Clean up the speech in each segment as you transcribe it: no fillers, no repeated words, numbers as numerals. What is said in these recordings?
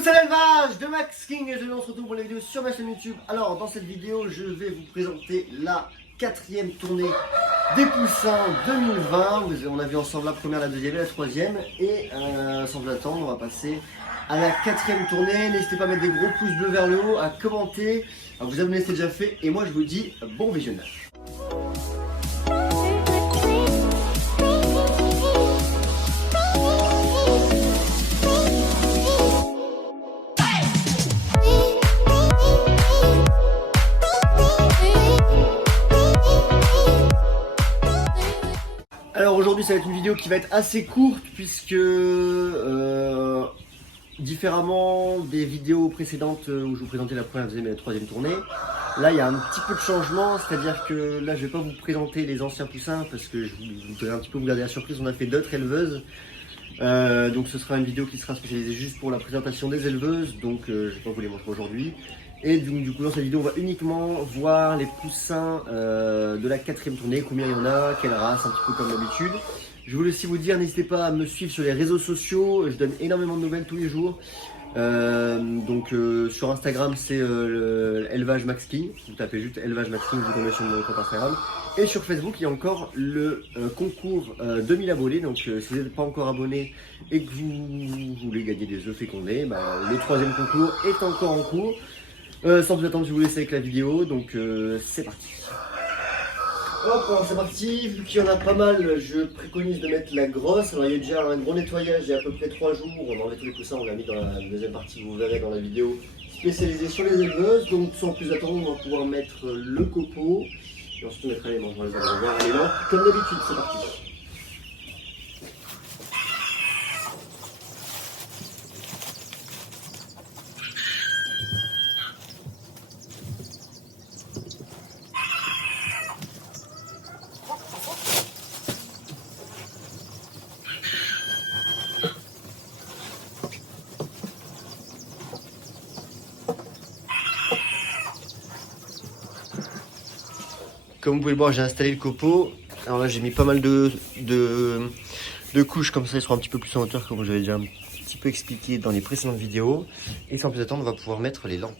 tous, c'est l'élevage de Max King et on se retrouve pour la vidéo sur ma chaîne YouTube. Alors dans cette vidéo je vais vous présenter la 4e tournée des poussins 2020. On a vu ensemble la première, la deuxième et la troisième. Et sans plus attendre, on va passer à la 4e tournée. N'hésitez pas à mettre des gros pouces bleus vers le haut, à commenter, à vous abonner si c'est déjà fait. Et moi je vous dis bon visionnage. Alors aujourd'hui ça va être une vidéo qui va être assez courte puisque différemment des vidéos précédentes où je vous présentais la première, deuxième et la troisième tournée, là il y a un petit peu de changement, c'est-à-dire que là je vais pas vous présenter les anciens poussins parce que je voudrais un petit peu vous garder la surprise. On a fait d'autres éleveuses, donc ce sera une vidéo qui sera spécialisée juste pour la présentation des éleveuses, donc je vais pas vous les montrer aujourd'hui. Et du coup dans cette vidéo on va uniquement voir les poussins de la 4e tournée, combien il y en a, quelle race, un petit peu comme d'habitude. Je voulais aussi vous dire, n'hésitez pas à me suivre sur les réseaux sociaux, je donne énormément de nouvelles tous les jours. Sur Instagram c'est élevage Max King, vous tapez juste élevage Max King, vous tombez sur mon compte Instagram. Et sur Facebook il y a encore le concours 2000 abonnés, donc si vous n'êtes pas encore abonné et que vous voulez gagner des œufs fécondés, le 3e concours est encore en cours. Sans plus attendre, je vais vous laisser avec la vidéo, donc c'est parti. Hop, alors c'est parti, vu qu'il y en a pas mal, je préconise de mettre la grosse. Alors il y a déjà un gros nettoyage, il y a à peu près 3 jours, on a enlevé tous les poussins, on l'a mis dans la deuxième partie, vous verrez dans la vidéo spécialisée sur les éleveuses. Donc sans plus attendre, on va pouvoir mettre le copeau, et ensuite on mettra les manches, on va les revoir, les lampes, comme d'habitude, c'est parti. Comme vous pouvez le voir, j'ai installé le copeau. Alors là, j'ai mis pas mal de couches, comme ça ils seront un petit peu plus en hauteur, comme j'avais déjà un petit peu expliqué dans les précédentes vidéos. Et sans plus attendre, on va pouvoir mettre les lampes.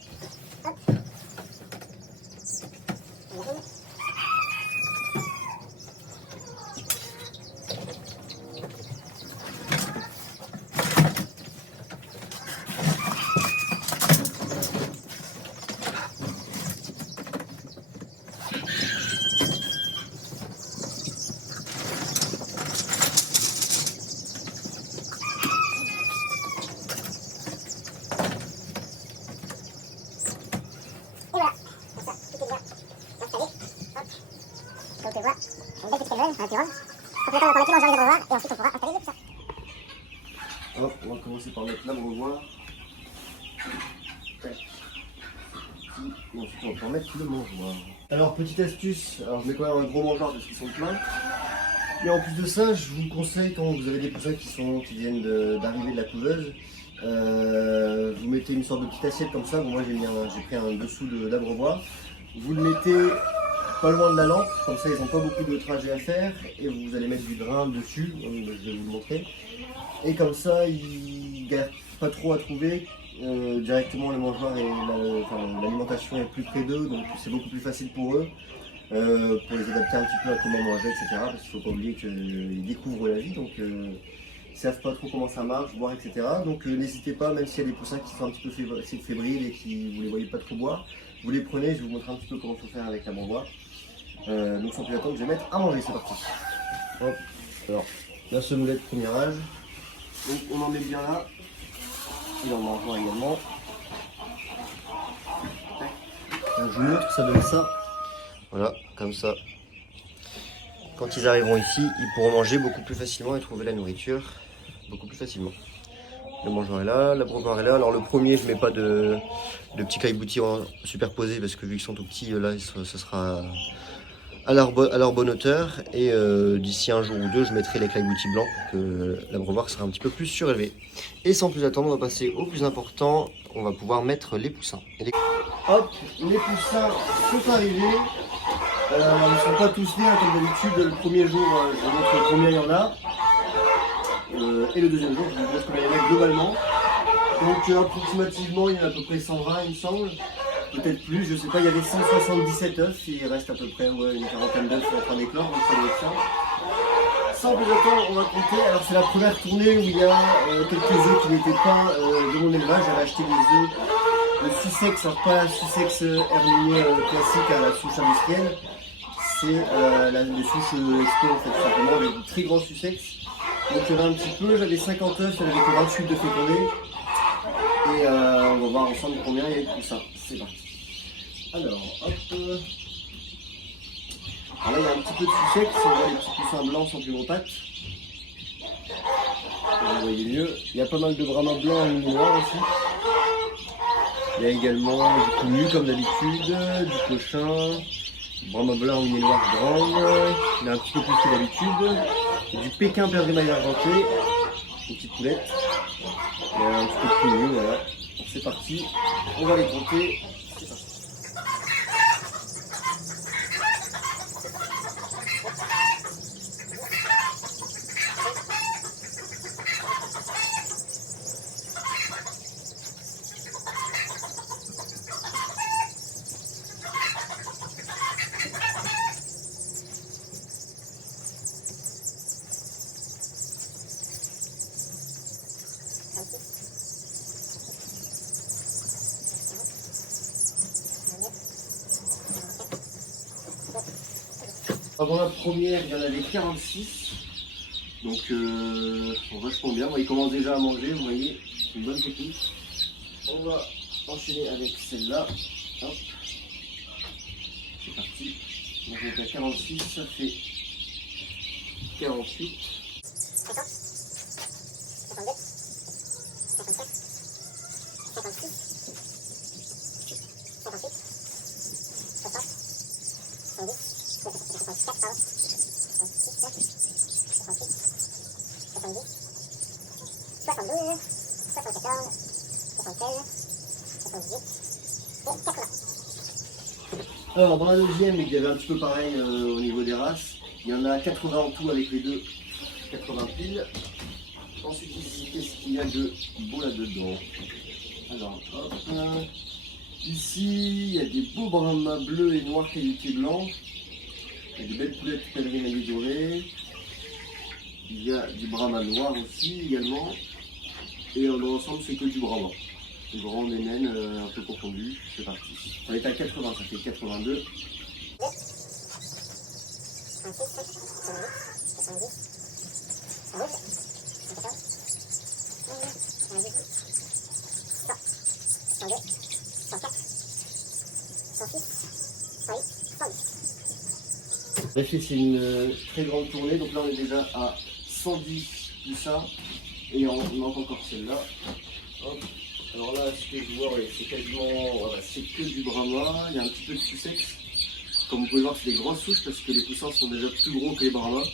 Donc voilà, une belle petite élevage, un petit rôle. Donc maintenant on va mettre les mangeants et les abreuvoirs et ensuite on pourra installer les poussins. Hop, on va commencer par mettre l'abreuvoir. Et ensuite on va pouvoir mettre le mangeoir. Alors petite astuce, alors je mets quand même un gros mangeoir parce qu'ils sont pleins. Et en plus de ça, je vous conseille quand vous avez des poussins qui viennent d'arriver de la couveuse, vous mettez une sorte de petite assiette comme ça. Bon, moi j'ai pris un dessous d'abreuvoir. Vous le mettez pas loin de la lampe, comme ça ils n'ont pas beaucoup de trajet à faire, et vous allez mettre du grain dessus, je vais vous le montrer, et comme ça ils ne galèrent pas trop à trouver. Directement le mangeoir et l'alimentation est plus près d'eux, donc c'est beaucoup plus facile pour eux, pour les adapter un petit peu à comment manger, etc. Parce qu'il ne faut pas oublier qu'ils découvrent la vie, donc ils ne savent pas trop comment ça marche, boire, etc. Donc n'hésitez pas, même s'il y a des poussins qui sont un petit peu fébriles et qui vous ne les voyez pas trop boire, vous les prenez, je vais vous montrer un petit peu comment il faut faire avec la mangeoire. Donc sans plus attendre, je vais mettre à manger, c'est parti. Hop. Alors, la semoulette premier âge, donc on en met bien là, et en mangeant également. Donc, je vous montre, ça donne ça. Voilà, comme ça. Quand ils arriveront ici, ils pourront manger beaucoup plus facilement et trouver la nourriture beaucoup plus facilement. Le mangeoir est là, l'abreuvoir est là. Alors le premier, je mets pas de petits caillebotis superposés parce que vu qu'ils sont tout petits, là ce sera à leur bonne hauteur. Et d'ici un jour ou deux, je mettrai les caillebotis blancs pour que l'abreuvoir sera un petit peu plus surélevé. Et sans plus attendre, on va passer au plus important. On va pouvoir mettre les poussins. Hop, les poussins sont arrivés. Ils ne sont pas tous nés, hein, comme d'habitude. Le premier jour, je vous montre combien il y en a. Et le deuxième jour, je vous montre combien il y en a globalement. Donc approximativement, il y en a à peu près 120, il me semble. Peut-être plus, je sais pas, il y avait 177 œufs, il reste à peu près une quarantaine d'œufs en train d'éclore, donc ça doit être ça. Sans plus attendre, on va compter. Alors c'est la première tournée où il y a quelques œufs qui n'étaient pas de mon élevage. J'avais acheté des œufs de Sussex, alors pas Sussex herminé classique à la souche industrielle. C'est les souches expo en fait, tout simplement, avec du très grands Sussex. Donc il y en a un petit peu, j'avais 50 œufs, j'avais que 28 de fécondés. Et on va voir ensemble combien il y a de tout ça. C'est parti. Alors, hop. Alors là, il y a un petit peu de Sussex, on voit les petits poussins blancs sans plus montact. Vous voyez mieux. Il y a pas mal de brahmas blancs et noirs aussi. Il y a également du connu comme d'habitude, du cochin, du brahma blanc en noir grande. Il y a un petit peu plus que d'habitude. Du pékin perdrix argenté, une petite poulette. Il y a un petit peu de connu, voilà. Donc c'est parti, on va les compter. C'est parti. Avant la première, il y en avait 46. Donc, vachement bien. Bon, il commence déjà à manger, vous voyez, c'est une bonne technique. On va enchaîner avec celle-là. Hop. C'est parti. Donc, on est à 46, ça fait 48. 50, 52, 54, 56, 58, 60, 70, 64, pardon, 66, 68, 70, 72, 74, 76, 78 et 80. Alors, dans la deuxième, il y avait un petit peu pareil au niveau des races. Il y en a 80 en tout avec les deux, 80 piles. Ensuite, ici, qu'est-ce qu'il y a de beau là-dedans? Alors, hop. Ici, il y a des beaux brahmas bleus et noirs cailloutés blancs. Il y a des belles poulettes pèlerines maillées dorées. Il y a du brahma noir aussi également. Et dans l'ensemble, c'est que du brahma. Des grandes et naines un peu confondues. C'est parti. On est à 80, ça fait 82. 36, 70, 72, 74, 100, 102, 104, 106, 108, 110. En effet, c'est une très grande tournée. Donc là, on est déjà à 110 poussins. Et on manque encore celle-là. Hop. Alors là, ce que je vois, ouais, c'est quasiment, voilà, c'est que du brahma. Il y a un petit peu de Sussex. Comme vous pouvez voir, c'est des grosses souches parce que les poussins sont déjà plus gros que les brahmas.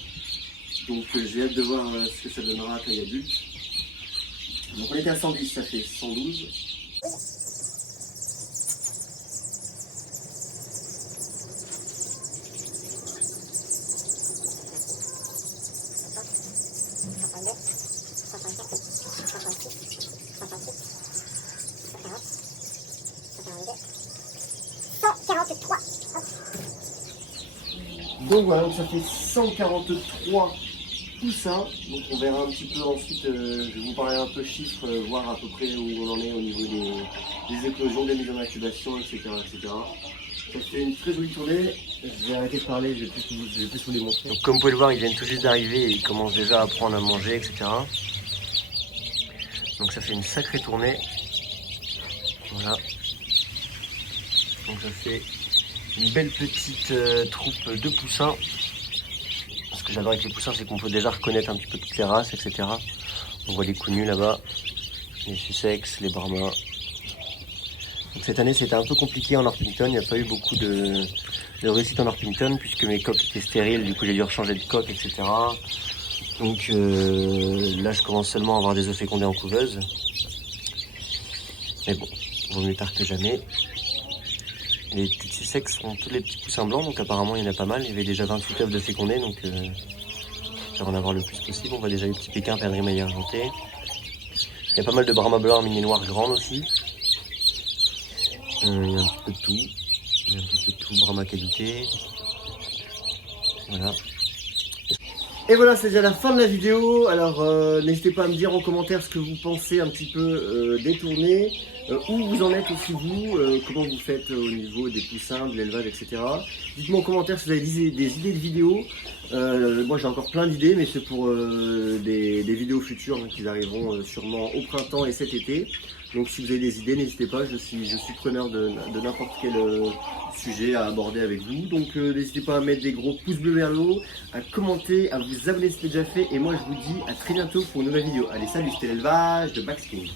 Donc j'ai hâte de voir ce que ça donnera à taille adulte. Donc on était à 110, ça fait 112. Donc voilà, donc ça fait 143 poussins. Donc on verra un petit peu ensuite, je vais vous parler un peu chiffres, voir à peu près où on en est au niveau des éclosions, des mises en incubation, etc., etc. Ça fait une très jolie tournée. Je vais arrêter de parler, je vais plus vous les montrer. Donc comme vous pouvez le voir, ils viennent tout juste d'arriver et ils commencent déjà à prendre à manger, etc. Donc ça fait une sacrée tournée. Voilà. Donc ça fait une belle petite troupe de poussins. Ce que j'adore avec les poussins, c'est qu'on peut déjà reconnaître un petit peu toutes les races, etc. On voit les connus là-bas, les Sussex, les brahmas. Donc cette année, c'était un peu compliqué en Orpington. Il n'y a pas eu beaucoup de réussite en Orpington puisque mes coques étaient stériles. Du coup, j'ai dû rechanger de coque, etc. Donc là, je commence seulement à avoir des œufs fécondés en couveuse. Mais bon, vaut mieux tard que jamais. Les petites Sussex sont tous les petits poussins blancs, donc apparemment il y en a pas mal. Il y avait déjà 28 œufs de fécondés, donc je vais en avoir le plus possible. On voit déjà les petits pékins perdrix maillé argenté. Il y a pas mal de Brahma blanc, mini noir grande aussi. Il y a un petit peu de tout. Il y a un petit peu de tout, Brahma qualité. Voilà. Et voilà, c'est déjà la fin de la vidéo. Alors n'hésitez pas à me dire en commentaire ce que vous pensez un petit peu des tournées, où vous en êtes aussi vous, comment vous faites au niveau des poussins, de l'élevage, etc. Dites-moi en commentaire si vous avez des idées de vidéos. Moi j'ai encore plein d'idées, mais c'est pour des vidéos futures hein, qui arriveront sûrement au printemps et cet été. Donc si vous avez des idées, n'hésitez pas, je suis preneur de n'importe quel sujet à aborder avec vous. Donc n'hésitez pas à mettre des gros pouces bleus vers le haut, à commenter, à vous abonner si c'est déjà fait. Et moi je vous dis à très bientôt pour une nouvelle vidéo. Allez, salut, c'était l'élevage de Max King.